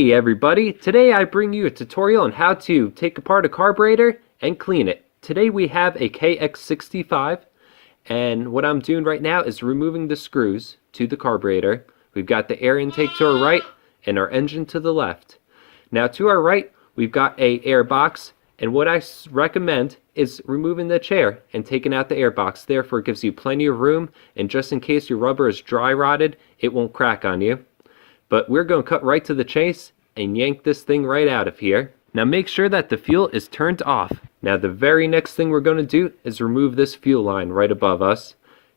Hey everybody, today I bring you a tutorial on how to take apart a carburetor and clean it. Today we have a KX65 and what I'm doing right now is removing the screws to the carburetor. We've got the air intake to our right and our engine to the left. Now to our right we've got a air box, and what I recommend is removing the chair and taking out the air box. Therefore it gives you plenty of room, and just in case your rubber is dry rotted, it won't crack on you. But we're going to cut right to the chase and yank this thing right out of here. Now make sure that the fuel is turned off. Now the very next thing we're going to do is remove this fuel line right above us.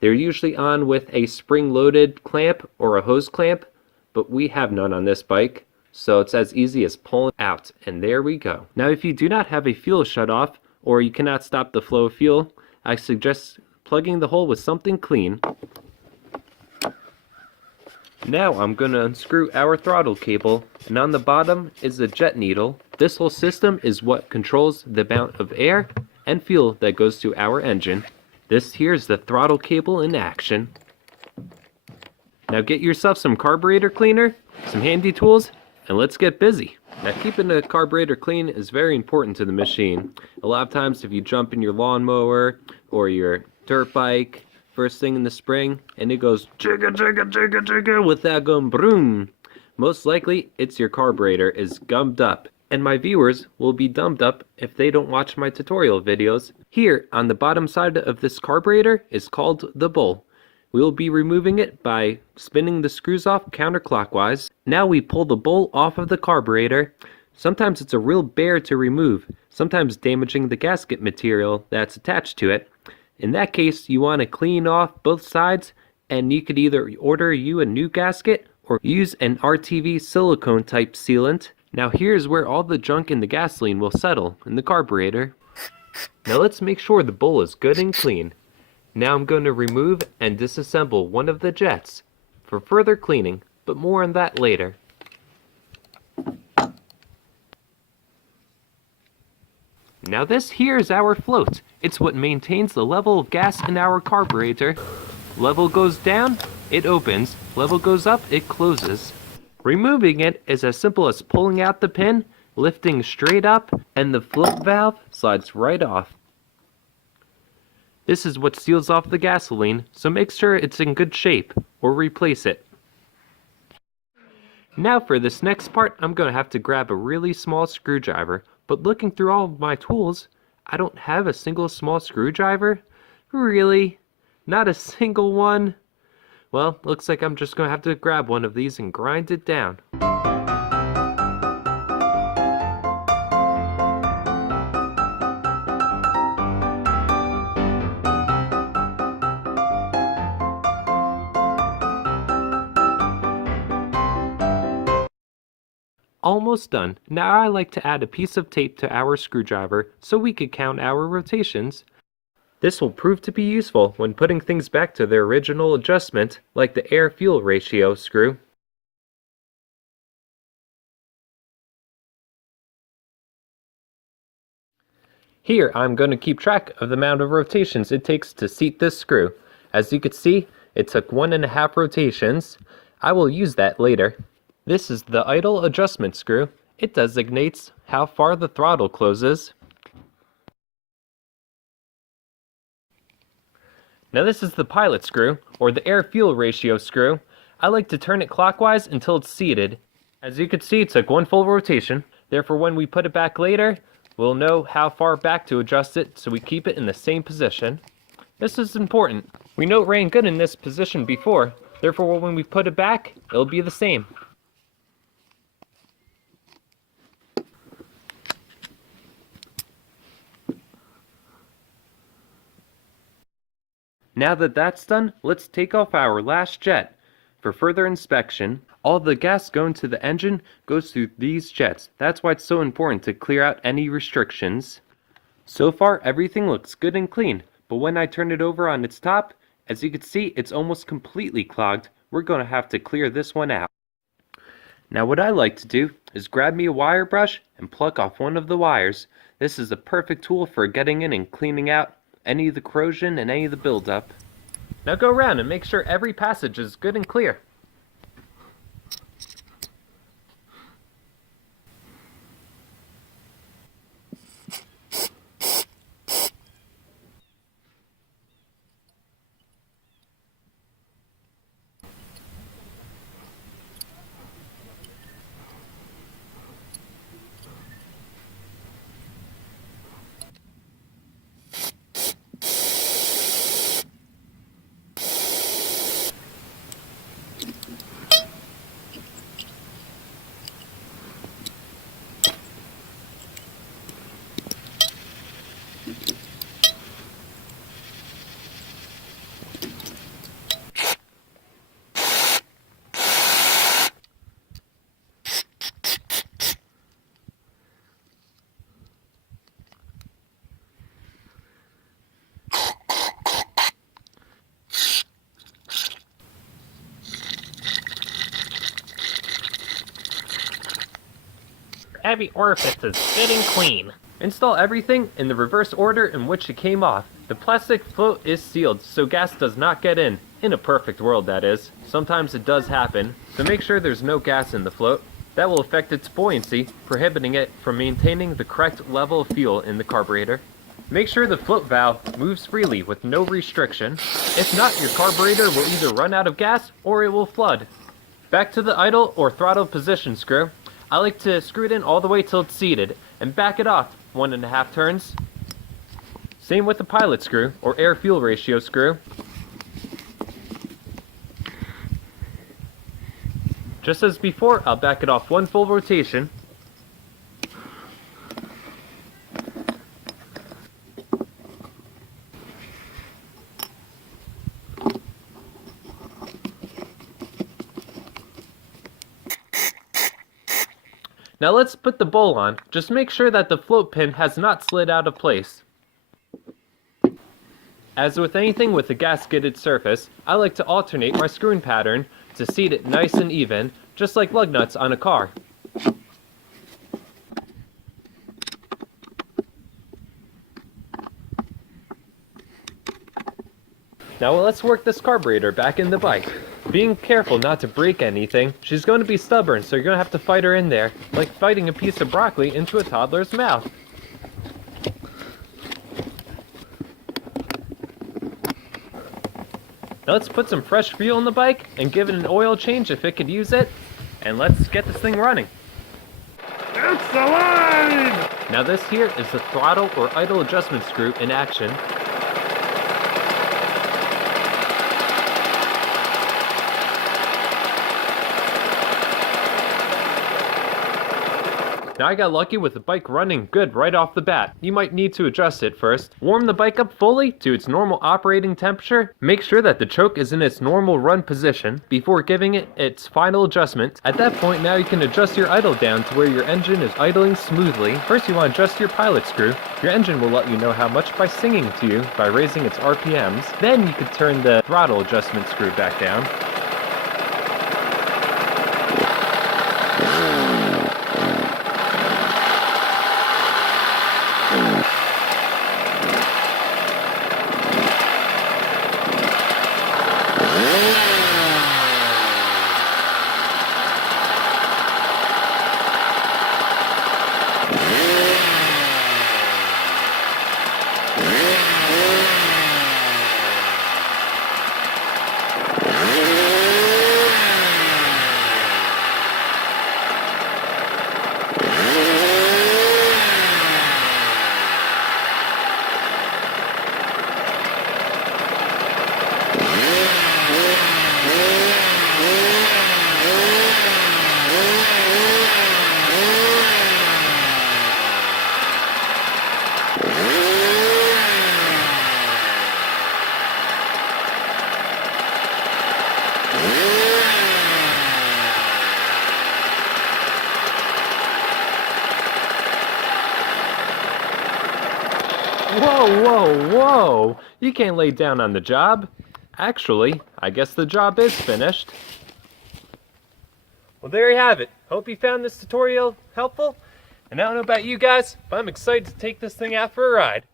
They're usually on with a spring-loaded clamp or a hose clamp, but we have none on this bike, so it's as easy as pulling out, and there we go. Now if you do not have a fuel shut off, or you cannot stop the flow of fuel, I suggest plugging the hole with something clean. Now I'm going to unscrew our throttle cable, and on the bottom is a jet needle. This whole system is what controls the amount of air and fuel that goes to our engine. This here is the throttle cable in action. Now get yourself some carburetor cleaner, some handy tools, and let's get busy. Now keeping the carburetor clean is very important to the machine. A lot of times if you jump in your lawnmower or your dirt bike first thing in the spring and it goes jigga jigga jigga jigga without going broom, most likely it's your carburetor is gummed up, and my viewers will be dumbed up if they don't watch my tutorial videos. Here on the bottom side of this carburetor is called the bowl. We will be removing it by spinning the screws off counterclockwise. Now we pull the bowl off of the carburetor. Sometimes it's a real bear to remove, sometimes damaging the gasket material that's attached to it. In that case, you want to clean off both sides, and you could either order you a new gasket or use an RTV silicone type sealant. Now here's where all the junk in the gasoline will settle in the carburetor. Now let's make sure the bowl is good and clean. Now I'm going to remove and disassemble one of the jets for further cleaning, but more on that later. Now this here is our float. It's what maintains the level of gas in our carburetor. Level goes down, it opens. Level goes up, it closes. Removing it is as simple as pulling out the pin, lifting straight up, and the float valve slides right off. This is what seals off the gasoline, so make sure it's in good shape or replace it. Now for this next part, I'm going to have to grab a really small screwdriver. But looking through all of my tools, I don't have a single small screwdriver. Really? Not a single one? Well, looks like I'm just going to have to grab one of these and grind it down. Almost done. Now I like to add a piece of tape to our screwdriver so we could count our rotations. This will prove to be useful when putting things back to their original adjustment, like the air-fuel ratio screw. Here I'm going to keep track of the amount of rotations it takes to seat this screw. As you can see, it took 1.5 rotations. I will use that later. This is the idle adjustment screw. It designates how far the throttle closes. Now this is the pilot screw, or the air-fuel ratio screw. I like to turn it clockwise until it's seated. As you can see, it took 1 full rotation. Therefore, when we put it back later, we'll know how far back to adjust it so we keep it in the same position. This is important. We know it ran good in this position before. Therefore, when we put it back, it'll be the same. Now that that's done, let's take off our last jet. For further inspection, all the gas going to the engine goes through these jets. That's why it's so important to clear out any restrictions. So far, everything looks good and clean, but when I turn it over on its top, as you can see, it's almost completely clogged. We're going to have to clear this one out. Now what I like to do is grab me a wire brush and pluck off one of the wires. This is a perfect tool for getting in and cleaning out any of the corrosion and any of the buildup. Now go around and make sure every passage is good and clear. Every orifice is fitting clean. Install everything in the reverse order in which it came off. The plastic float is sealed so gas does not get in. In a perfect world, that is. Sometimes it does happen, so make sure there's no gas in the float. That will affect its buoyancy, prohibiting it from maintaining the correct level of fuel in the carburetor. Make sure the float valve moves freely with no restriction. If not, your carburetor will either run out of gas or it will flood. Back to the idle or throttle position screw. I like to screw it in all the way till it's seated and back it off 1.5 turns. Same with the pilot screw or air-fuel ratio screw. Just as before, I'll back it off 1 full rotation. Now let's put the bowl on. Just make sure that the float pin has not slid out of place. As with anything with a gasketed surface, I like to alternate my screwing pattern to seat it nice and even, just like lug nuts on a car. Now let's work this carburetor back in the bike. Being careful not to break anything, she's going to be stubborn, so you're going to have to fight her in there, like fighting a piece of broccoli into a toddler's mouth. Now let's put some fresh fuel in the bike and give it an oil change if it could use it, and let's get this thing running. It's alive! Now this here is the throttle or idle adjustment screw in action. Now I got lucky with the bike running good right off the bat. You might need to adjust it first. Warm the bike up fully to its normal operating temperature. Make sure that the choke is in its normal run position before giving it its final adjustment. At that point, now you can adjust your idle down to where your engine is idling smoothly. First you want to adjust your pilot screw. Your engine will let you know how much by singing to you by raising its RPMs. Then you can turn the throttle adjustment screw back down. Whoa, whoa, whoa! You can't lay down on the job. Actually, I guess the job is finished. Well, there you have it. Hope you found this tutorial helpful. And I don't know about you guys, but I'm excited to take this thing out for a ride.